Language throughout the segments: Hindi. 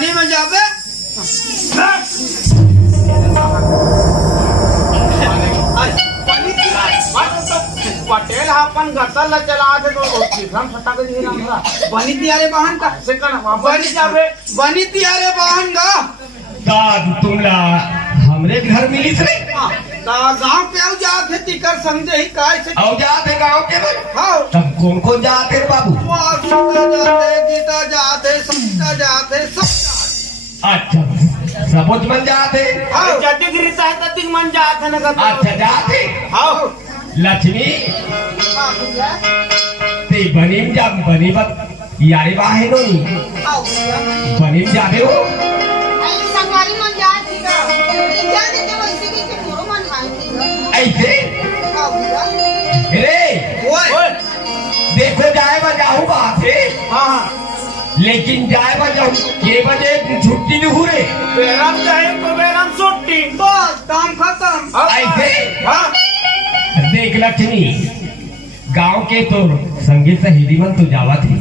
पानी में जाबे पटेल अपन गतल चला दे तो हम फटा के दिए हमरा बनी तियारे बहन का से कन बनी जाबे बनी तियारे बहन का दाद तुमला हमरे घर मिली थे ता गांव पे आउ जात है तिकर समझे ही काय से आओ जाते गांव के लोग हां तब कौन कौन जाते रे बाबू सीता जाते गीता जाते सविता जाते सब जाते अच्छा सबोच मन जाते हां जति गिरता है तति मन जात है ना अच्छा जाते हां लक्ष्मी ते बनीम जा बनी बत यारे बाहे नोनी बनीम जाबे हो संगारी मन जात थी का क्या देते वैसे के मोरो मन हाल थी ऐसे रे ओए देखो जाए बजाऊ बात है हां हां लेकिन जाए बजाऊ के बजे छुट्टी नहीं हो रे बेराम चाहे तो बेराम छुट्टी बस काम खत्म ऐसे हां देख लक्ष्मी गांव के तो संगीत सहेली मन तो जावा थी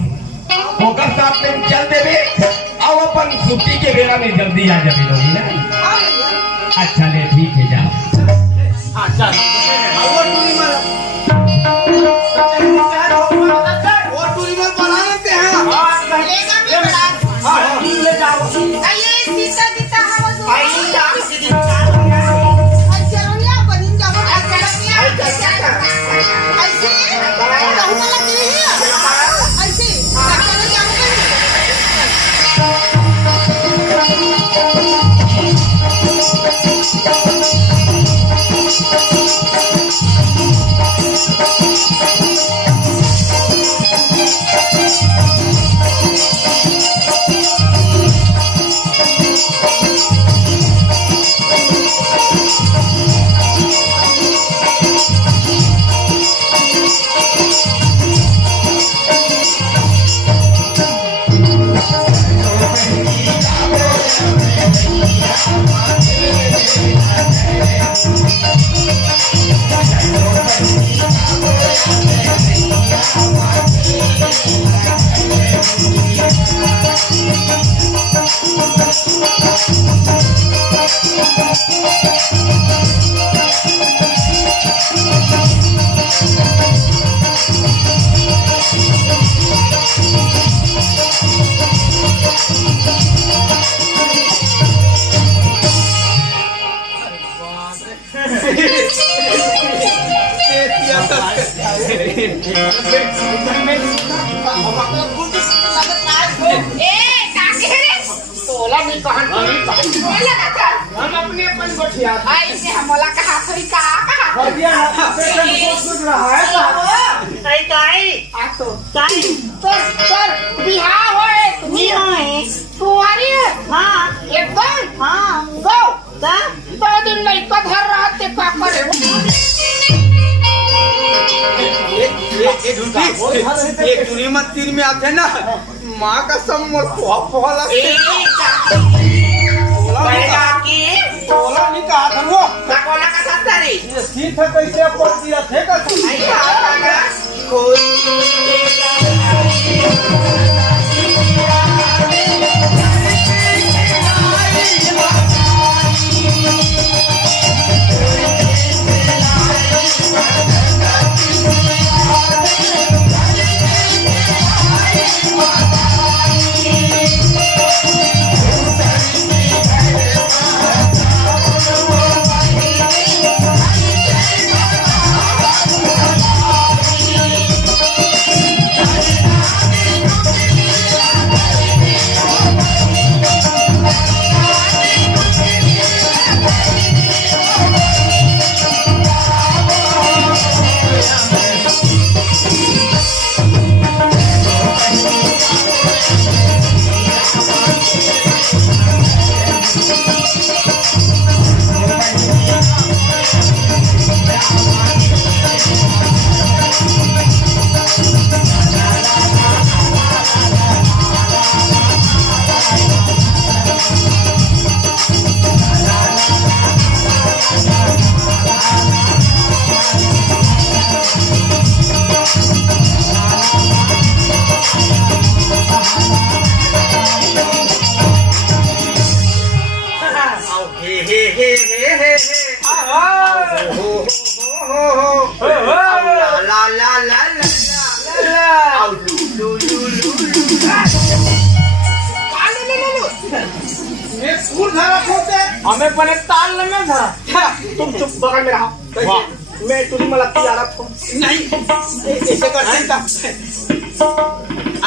ओकर साथ में चल देवे और अपन छुट्टी के बेला में जल्दी आ जाबे लोगी ना अच्छा ले ठीक है जाओ अच्छा वो टूरी मर वो टूरी मर बना लेते हैं लेगा भी बड़ा हां ले जाओ ये सीता गीता हवा तो आई जा सीधी चलो ना बनिन जाओ ऐसे कहूं वाला के है ऐसे चलो जाओ तोला में कहां हम अपने अपन बैठिया ऐसे हमला कहा थोड़ी का कहा बढ़िया पेशेंट बहुत सुन रहा है आई काई आ तो काई तर बिहार होए नी होए तुम्हारी हां एकदम हां गो ता तो दिन नहीं का घर रहते का करे एक टूरी मत तीर में आते ना माँ का सब मोल पोहा पोहा लगते तोला नहीं कहा था वो कोला का सस्तारी ये सीट है कैसे पड़ दिया थे का फूल धरा होते हमें पण एक ताल में धरा तुम चुप बगल में रहो वाह। मैं तुझे मला तियारा फोन नहीं ऐसे करते का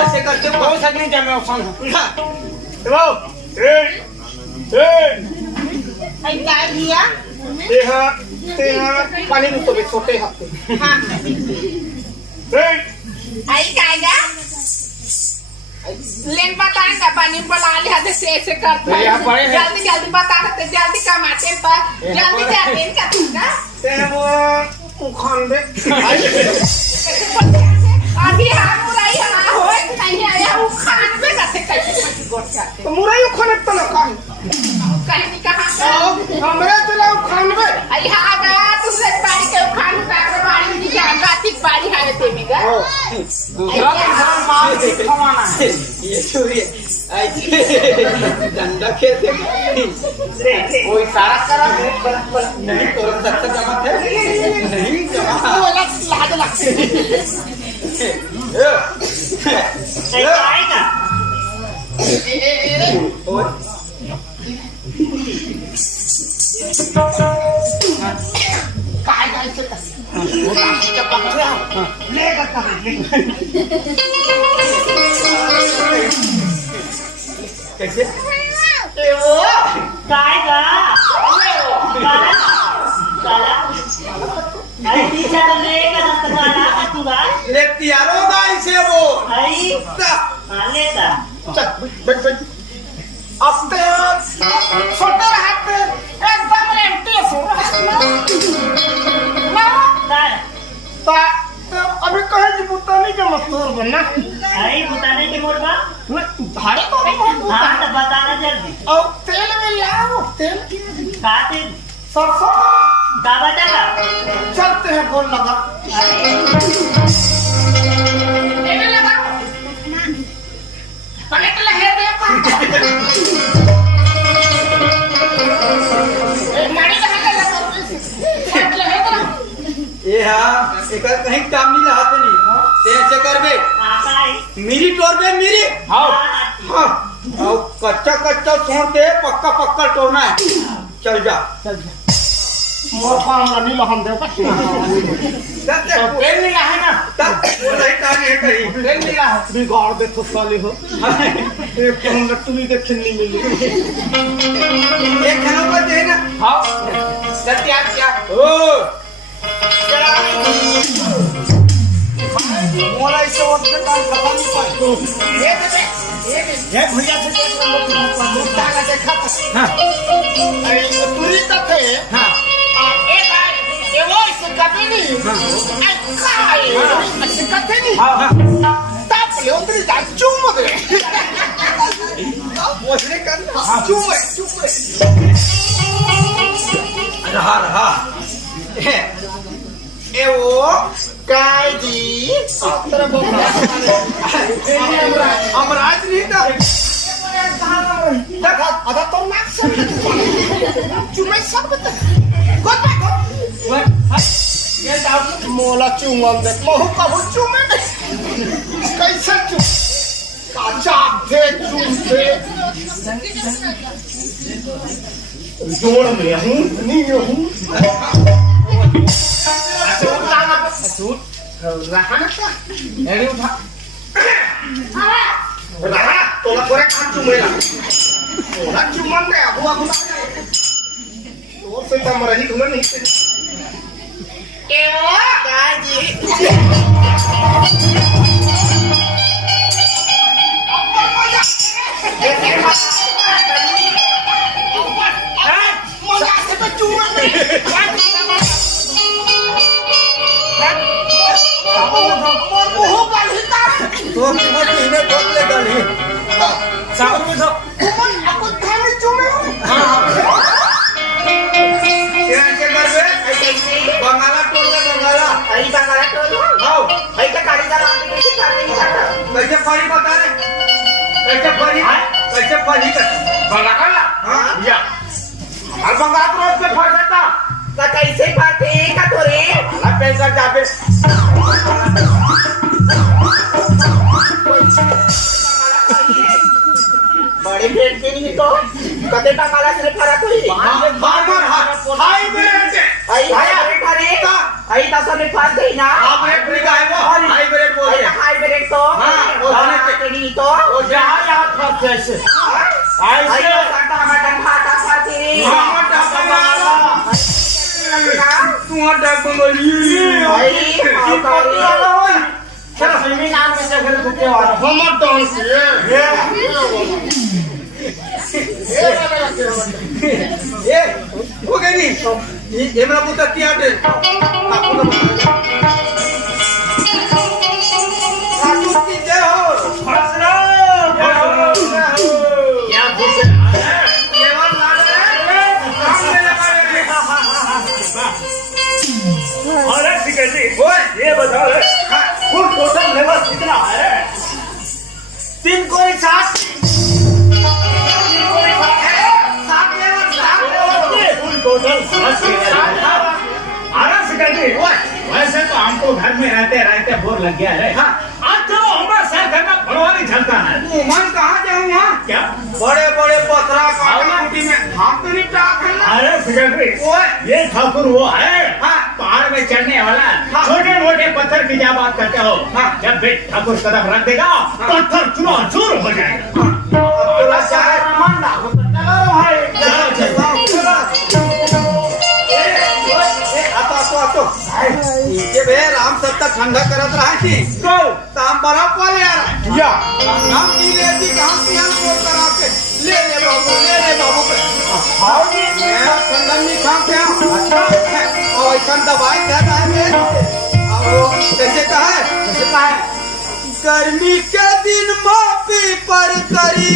ऐसे करते कोई बहुत सक नहीं क्या मैं ऑप्शन वो आई काय दिया ते पाणी नुसतं बे छोटे हप्ते हाँ आई काय गा लेन बताएंगा पानी बोला लिया से ऐसे करते तो यहाँ पड़े हैं। जल्दी जल्दी बताना तो जल्दी कमाते पर जल्दी जाते हैं का तुमका ते वो उखान बे अभी हाथ मुराई हमारा होए कि नहीं आया वो खान पे कैसे कैसे गोट जाते तो मुराई उखान तो ना काहे कहीं नहीं कहा हमरे चला उखान बे आई हाँ गा दूसरे बाड़ी के खान का बाड़ी की गातिक बाड़ी है ते में गा दूसरा इंसान माल खवाना है ये चोरी ऐसे डंडा खेलते कोई सारा करा नहीं तोरा सत्तर जमा थे नहीं जमा बोला लाज लगते आएगा काय काय से लेगा कहां कैसे काय गा अरे पीछा तो लेगा दस्त गाना तुगा ले तियारो गाय से वो आई लेता चल बैठ अब ते छोटे रहते एकदम एम्प्टी सो ना काय ता अभी कहे जी पुतानी के मस्तूर बनना आई बताने की मोरबा भाड़े तो हाँ तो बताना जल्दी और तेल में लाओ तेल खाते सरसों का बतागा चलते हैं बोल लगा लेने लगा पलट लहे दे मारी लगा लगा पलट लहे दे ये हाँ एक कहीं काम नहीं रहाते नहीं ते ऐसे करबे आता है मेरी टोरबे मेरी हाँ हाँ और कच्चा कच्चा छोड़ते पक्का पक्का तोड़ना है चल जा मोर काम रनी लहम दे तब पेन मिला है ना वो नहीं ताने है कहीं पेन मिला है बिगाड़ दे तो साले हो एक तो हम लट्टू देखे नहीं मिली एक खाना पर दे ना हाँ सत्या क्या ओ मोला इस वक्त में काम खत्म नहीं पाए ये भैया से मुद्दा का देखा था अरे ये तुरी तक है हाँ ये वो इसे कभी नहीं आई काय इसे कभी नहीं हाँ हाँ ताप ले उतरी जा चुम दे वोसने कर चुम रहा रहा ए वो काय जी तेरा बोला अमराज नहीं था देखा आधा तो नाक से चुमे सब बता गोद मोला चुमन दे मोह कबू चुमे कैसे चुम काचा थे चुमते जोड़ में हूँ नहीं हूँ रहा तोला पूरा काम चुमेला तोला चुमन दे हुआ हुआ तोर से काम रही घुला नहीं से काय जी मजा से तो चुमन दे तो महीने बोल ले गली सावन में सब ऐसे करबे बंगाला टोल दे बंगाला हाँ कैसे फरी बता रे कैसे फरी कर बंगा कर ला हाँ या और बंगा रोड पे फट जाता कैसे बात है का तोरे अब पैसा जाबे बड़े हाइब्रिड के नहीं तो कदे टाकाला से खरा तो ही फार्मर हाइब्रिड हाइब्रिड अरे आई तासा ने फाड़ देई ना हाइब्रिड का है वो हाइब्रिड बोल रहे हाइब्रिड तो हां के नहीं तो वो जहां फंस जैसे आई काटा मटन खाता खाती तू अटैक बंगली आई चलो फिल्मी नाम में से घर के वाला हम डांस ये हो गई नहीं ये मेरा पुत्र क्या दे आपको तो सासू की जय हो हसना क्या खुश केवल लाडे सामने लगा अरे सिकंदी ओए ये बताओ फुल टोटल लेवल कितना है 3 कोई 7 फुल टोटल 7 अरे सिकंदी वैसे तो हमको घर में रहते बोर लग गया है आज चलो हमारे शहर घर में फुलवारी चलता है मन कहाँ जाऊँ वहाँ क्या बड़े बड़े पथरा काटी में हम तो नहीं टाक है ना अरे सिकंदी ओए ये ठाकुर वो है हाँ। पहाड़ में चढ़ने वाला हाँ। छोटे मोटे पत्थर की क्या बात करते हो हाँ। जब भी ठाकुर कदम रख देगा पत्थर चूर हो जाएगा तो चाहे मानना चलो भाई ये बे राम सत्ता ठंडा करत रहा थी तो ताम बर्फ वाले यार या हम की लेती काम की हम को करा के ले बाबू पे आओ जी मैं ठंडा नहीं खा पे और ऐसा दवाई कहता है मैं और कैसे कहा है गर्मी के दिन मापी पर करी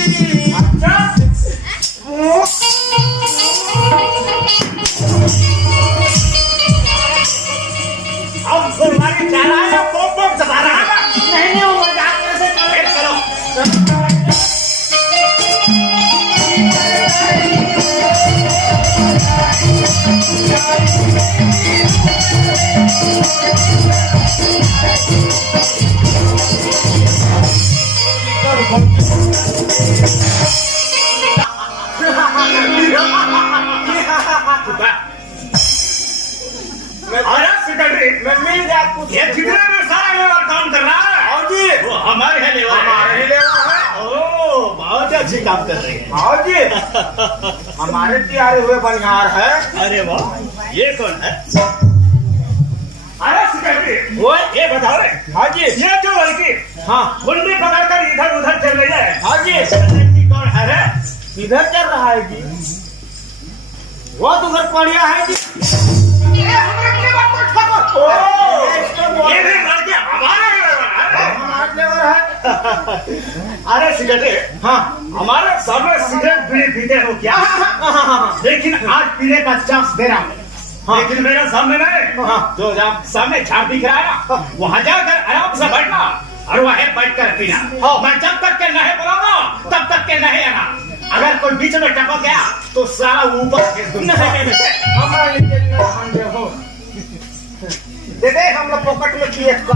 अब फुलवारी चला है पोप चला रहा है नहीं वो मजाक कैसे फिर चलो अरे सिकंदरी मैं मिल जाए कुछ ये कितने में सारा लेबर काम कर रहा है आओ जी वो हमारे है लेबर हमारे ही लेवा है ओ बहुत अच्छी काम कर रही है आओ जी हमारे तैयार हुए बनिहार है अरे वाह ये कौन है अरे सिकंदरी वो ये बताओ रे हाँ जी ये जो लड़की हाँ कुंडली पकड़कर इधर उधर चल रही है हाँ जी ये लड़की कौन है रे इधर चल रहा है जी वो तो उधर पड़िया है जी ये भी लड़के हमारे हमारे लेवर है अरे सिगरेट हाँ हमारे सामने सिगरेट बीड़ी पीते हो क्या लेकिन आज पीने का चांस दे रहा हूँ हाँ। लेकिन मेरे सामने नहीं हाँ। जो जब सामने झाड़ दिख रहा है ना वहाँ जाकर आराम से बैठना और वहीं बैठ कर पीना हाँ। मैं जब तक के नहीं बुलाऊंगा तब तक के नहीं आना अगर कोई बीच में टपक गया तो सारा ऊपर फेंक दूंगा हमारा नीचे ना खाने हो दे दे हम लोग पॉकेट में किए का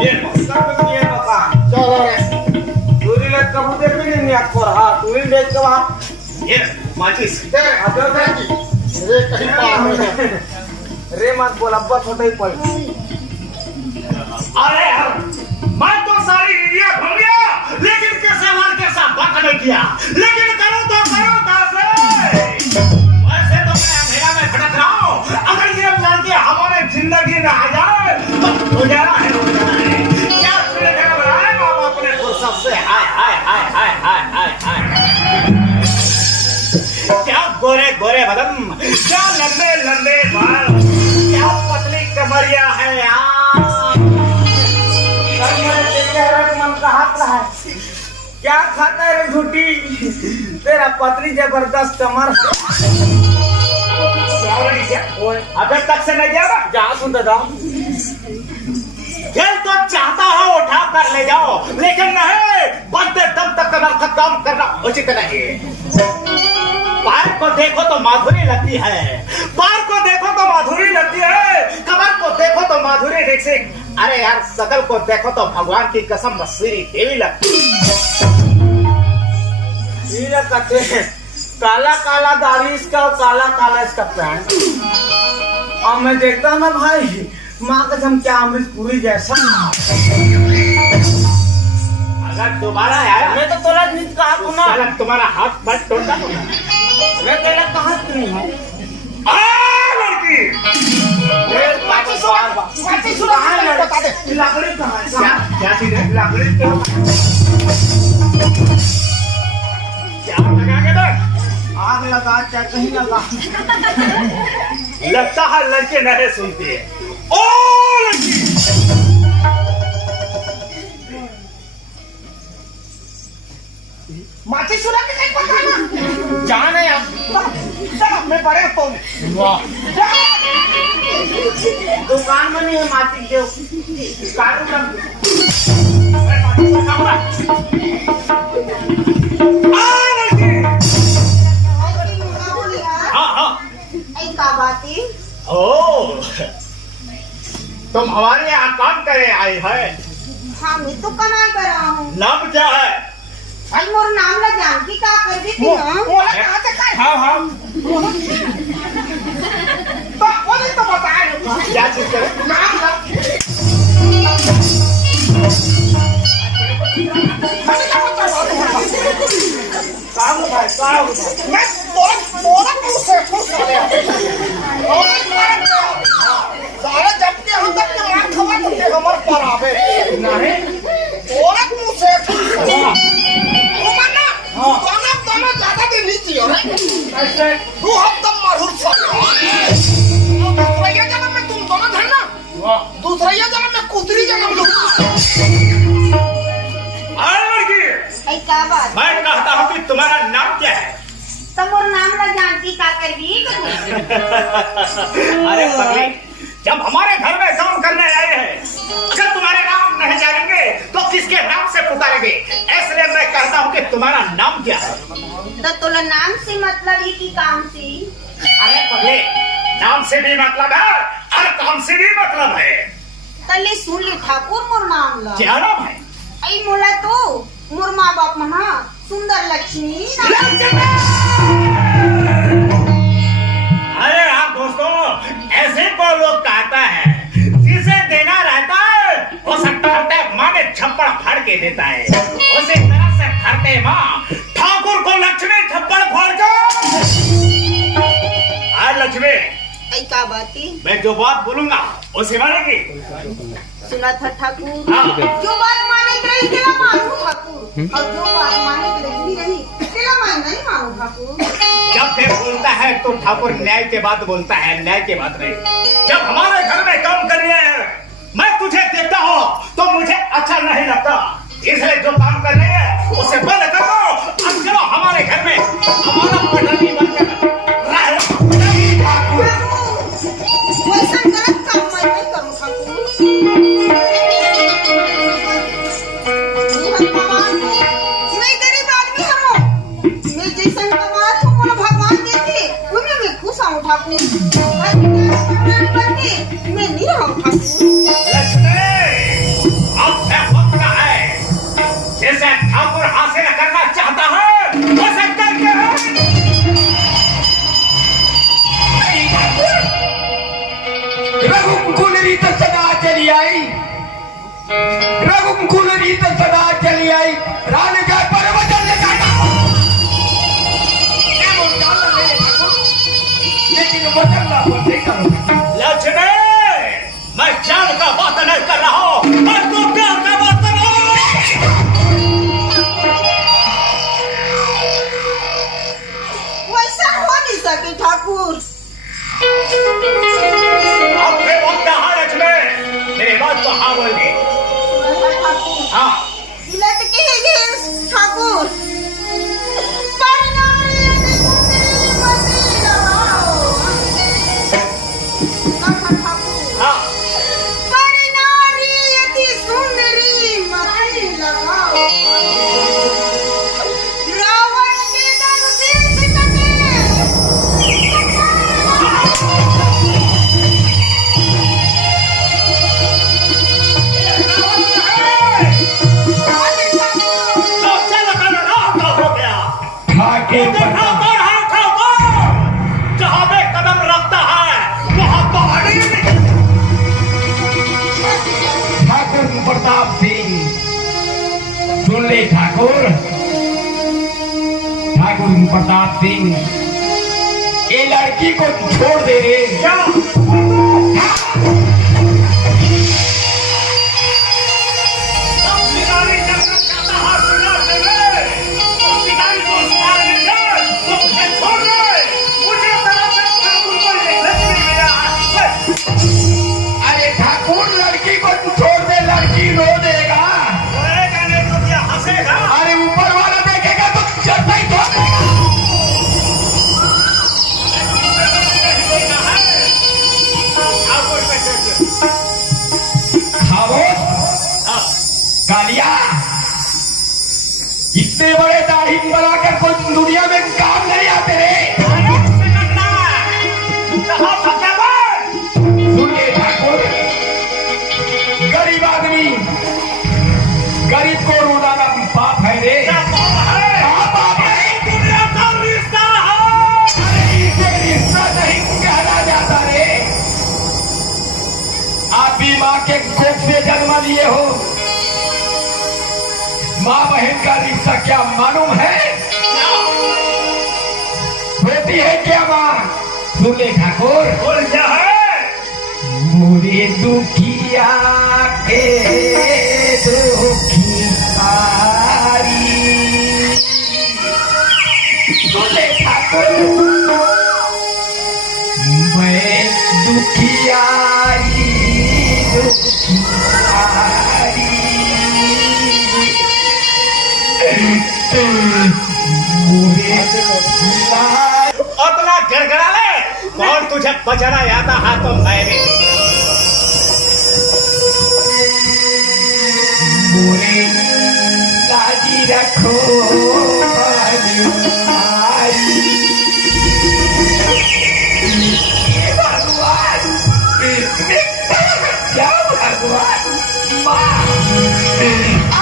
ये सब किए का चलो रे दूरी ले कबूतर भी नहीं आपको रहा तू ही देख के वहां ये माचिस दे अदर दे रे कहीं पा रे मत बोल अब्बा छोटा ही पड़ अरे यार मैं तो सारी इंडिया घूम गया लेकिन कैसे मार के साथ बात नहीं किया लेकिन करूं तो करूं कैसे वैसे तो मैं अंधेरा में भटक रहा हूं अगर ये लड़के हमारे जिंदगी में आ जाए तो उजाला है क्या सुने जगह बनाए बाप अपने फुर्सत से हाय हाय हाय हाय हाय हाय हाय क्या गोरे गोरे बदन क्या लंबे लंबे बाल क्या पतली कमरिया है यार मन का हाथ रहा है क्या खाता है रे झूठी तेरा पतली जबरदस्त कमर अबे तक से नहीं गया ना जा सुन दादा दिल तो चाहता हो उठा कर ले जाओ लेकिन नहीं बनते दम तक कमर का काम करना उचित नहीं पैर को देखो तो माधुरी लगती है पैर को देखो तो माधुरी लगती है कमर को देखो तो माधुरी दीक्षित अरे यार सकल को देखो तो भगवान की कसम श्री देवी लगती है ये कहते हैं काला काला दाढ़ी इसका और काला काला इसका पैंट। और मैं देखता हूँ ना भाई माँ कसम क्या अमृत पूरी जैसा। अगर दोबारा आया मैं तो तोला नहीं कहा तू ना। साला तुम्हारा हाथ बट टोटा दूंगा। मैं तेरा कहाँ क्यों हूँ? लड़की पाची सुना कहाँ है बता दे। लकड़ी कहाँ है? क्या चीज है? लकड़ी क्यों? क्या लगा के देख। आग लगा चाहे कहीं लगा। लगता है लड़के नहीं सुनते। ओ लड़की माची सुना के नहीं पता ना। जान है आप चल मैं बड़े तो वाह दुकान में नहीं है माटी के कारू का हाँ हाँ का बाती ओ तुम हमारे यहाँ काम करे आई है। हाँ मैं तो कमाई कर रहा हूँ। नाम क्या है? भाई मोर नाम ला जानकी का कर दी थी ना। बोला कहाँ से कर। हाँ हाँ तो बोले तो बता रहे क्या चीज करे? नाम ला कारू भाई कारू भाई मैं तोरा क्यों से खुश हो गया। सारे जब के हम तक के मार खवा तो के हमर पर आवे नहीं तोरा क्यों से खुश हो गया। तू मन्ना हाँ। दोनों ज्यादा दिन नहीं जियो रे। ऐसे तू हम तब मरहुर सा दूसरा जन्म में तुम दोनों थे ना। वाह दूसरा जन्म में कुतरी जन्म लो। अरे लड़की ऐ का बात मैं कहता हूँ कि तुम्हारा नाम क्या है? तो मोर नाम ला जानकी का कर दी। अरे पगली जब हमारे घर में काम करने आए हैं अगर तुम्हारे नाम नहीं जानेंगे तो किसके नाम से पुकारेंगे? इसलिए मैं कहता हूँ कि तुम्हारा नाम क्या है? तो तोला नाम से मतलब ही की काम से। अरे पगले नाम से भी मतलब है और काम से भी मतलब है। तले सुन ले ठाकुर मोर नाम ला। क्या नाम है? ऐ मोला तो मोर माँ बाप मना सुंदर लक्ष्मी अरे हाँ दोस्तों ऐसे को लोग कहता है जिसे देना रहता है वो सकता माँ ने छप्पड़ फाड़ के देता है। उसी तरह से करते माँ ठाकुर को लक्ष्मी छप्पड़ फाड़ के। लक्ष्मी ऐ का बाती मैं जो बात बोलूंगा उसे मानेगी? सुना था ठाकुर। हाँ। जो बात माने के रही तेरा मानू ठाकुर और जो बात माने के नहीं रही तेरा मैं नहीं मानू ठाकुर। जब भी बोलता है तो ठाकुर न्याय के बात बोलता है, न्याय के बात नहीं। जब हमारे घर में काम कर रहे हैं मैं तुझे देखता हूँ तो मुझे अच्छा नहीं लगता। इसलिए जो काम कर रहे हैं उसे बंद कर दो। अब चलो हमारे घर में हमारा पटरी बनकर वैसा गलत काम मैं नहीं करूँ ठाकुर। मैं गरीब आदमी हूँ। मैं जैसा कमात हूँ मोला भगवान देते उन्हें मैं खुश हूँ ठाकुर। मैं नहीं रहूँ ठाकुर। लक्ष्मी अब है वक्त का है जिसे ठाकुर हासिल करना चाहता है उसे करके है। रघुकुल रीत सदा चली आई, रघुकुल रीत सदा चली आई, रान का परवचन लगाना। लेकिन वचन ना बोलते करो। लक्ष्मी मैं जान का बात नहीं कर रहा हूँ और तू प्यार का बात कर रहा है। वैसा हो नहीं सके ठाकुर। अब फिर वक्त है लक्ष्मी मेरी बात को हाँ बोल दे। ठाकुर हाँ लटके हैं ठाकुर। हाँ रावण के दल से के देखा कौन है ठाकुर? जहाँ पे कदम रखता है वहाँ पहाड़ी ठाकुर प्रताप सिंह, सुन ले ठाकुर, ठाकुर प्रताप सिंह, ये लड़की को छोड़ दे रे। क्या शिकारी जंगल जाता है शिकार देवे, तो शिकारी को शिकार मिल जाए तो उसे छोड़ दे। मुझे तरफ से ठाकुर को ये लक्ष्मी मिला है। अरे ठाकुर लड़की को छोड़ दे, लड़की रो देगा। रोएगा नहीं तो क्या हंसेगा? अरे ऊपर वाला देखेगा तो चढ़ता ही छोड़ देगा। कालिया, इतने बड़े दाढ़ी बनाकर कोई दुनिया में काम नहीं आते रे। सुनिए ठाकुर, गरीब आदमी, गरीब को रुलाना पाप है रे। पाप है, दुनिया का रिश्ता है। अरे इसे रिश्ता नहीं कहना जाता रे। आप भी माँ के कोख से जन्म लिए हो, माँ बहन का रिश्ता क्या मालूम है? होती है क्या माँ? सुन ले ठाकुर, बोल क्या है? मुझे दुखिया के दुखी सारी। सुन ले ठाकुर, मैं दुखियारी दुखी सारी। उतना गड़गड़ा ले, कौन तुझे बचाना आता है तो मैंने। मोरे लाजी रखो हमारी। भगवान, क्या भगवान, माँ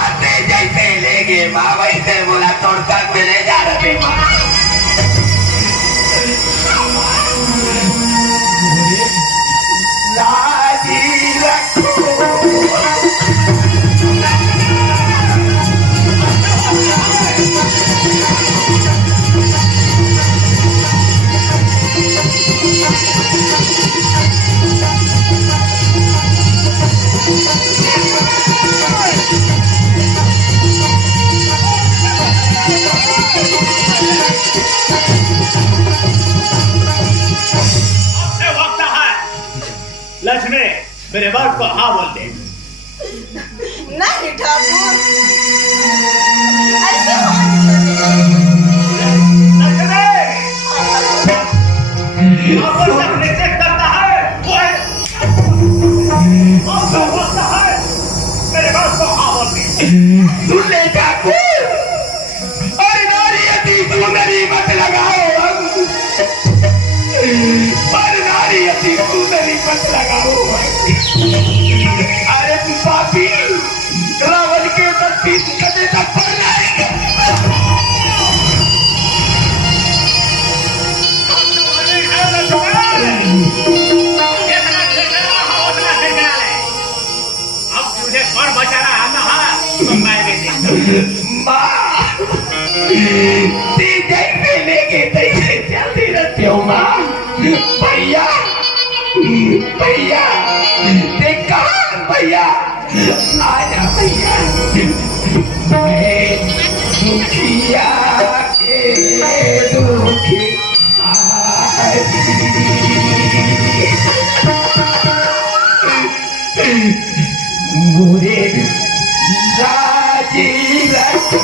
आते जैसे लेंगे माँ वैसे बोला तोड़ तक मिले जा रहे माँ। लाजी रखो। लक्ष्मी मेरे बात को हाँ बोल दे। नहीं ठाकुर, ऐसे हो नहीं सकता। लक्ष्मी आपस में निश्चय करता है वो होता है। मेरे बात को हाँ बोल दे। सुन ले ठाकुर, अरे नारी अति सुंदरी मत लगाओ। पर नारी अति सुंदरी मत लगाओ। अरे तू पापी, रावण के 32 गधे तक पड़ जाएंगे। अब तुझे कौन बचाना आता है तो मैं भी देखता। माँ, जैसे लेके तैसे चलती रहती हो माँ। भैया, भैया, देखा भैया, आजा भैया। मैं दुखिया के दुखी मुझे राजी रखो।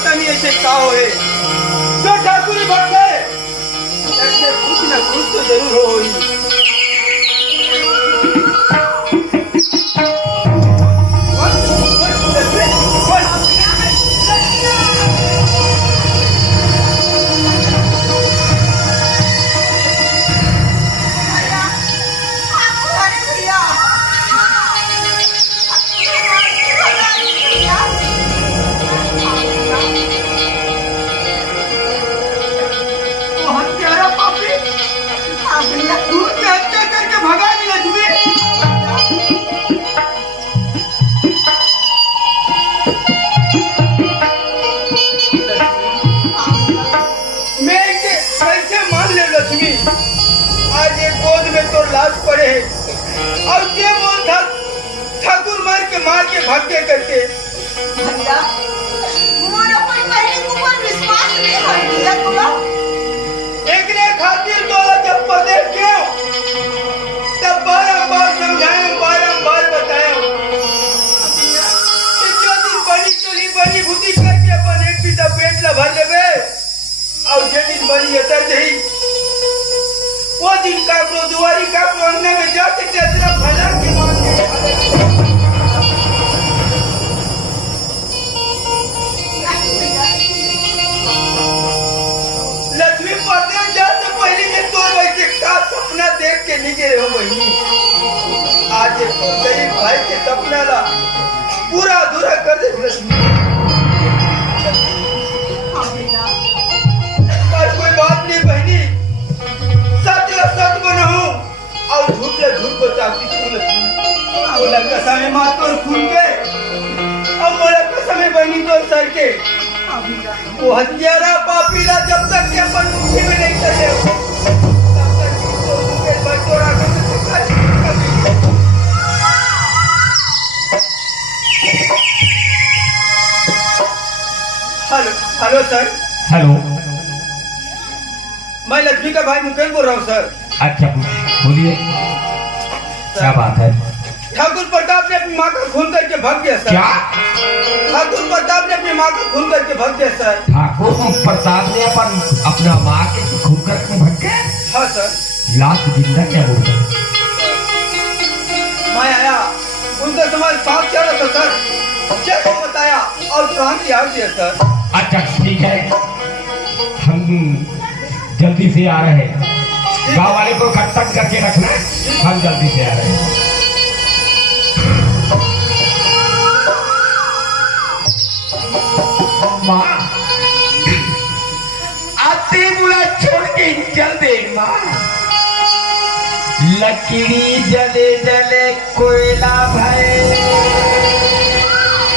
पता नहीं ऐसे का होए जो ठाकुर भक्त गए ऐसे कुछ न कुछ तो जरूर हो ही। लाश पड़े और ये बोल था ठाकुर मार के भाग्य करके भैया मोर अपन बहन को पर विश्वास नहीं है भैया तुला एक ने खातिर तोला जब पदे क्यों तब बारंबार समझाए बारंबार बताए कि जो दिन बनी चली बनी भूति करके अपन एक पिता पेट ला भर लेबे और जे दिन बनी अतर नहीं वो दिन का दुआरी का अंगने में जाके तेरा भला के मान के लक्ष्मी पर्दे जाते पहले ने तो वैसे का सपना देख के निकले हो बहनी आज गरीब भाई के सपना ला पूरा अधूरा कर दे लक्ष्मी। कोई बात नहीं बहनी सच ला सच बनाऊं और झूठ ला झूठ बताती हूँ लक्ष्मी। बोला कसम है माँ तोर खून के और बोला कसम है बहनी तोर सर के वो हत्यारा पापी ला जब तक के अपन मुट्ठी में नहीं करे तब तक तो उनके बटोरा कर हेलो हेलो सर। हेलो, मैं लक्ष्मी का भाई मुकेश बोल रहा हूँ सर। अच्छा बोलिए, क्या बात है? ठाकुर प्रताप ने अपनी माँ का खून करके भाग गया सर। क्या? ठाकुर प्रताप ने अपनी माँ का खून करके भाग गया सर। ठाकुर प्रताप ने अपना माँ के खून करके भाग गए? हाँ सर। लाश जिंदा क्या बोल रहे? मैं आया उनका समाज साथ चला था सर, चेक को बताया और तुरंत ही आ गया सर। अच्छा ठीक है, हम जल्दी से आ रहे हैं। गाँव वाले को इकट्ठा करके रखना, हम जल्दी से आ रहे हैं। माँ आते बुला छोड़ के चल दे माँ, लकड़ी जले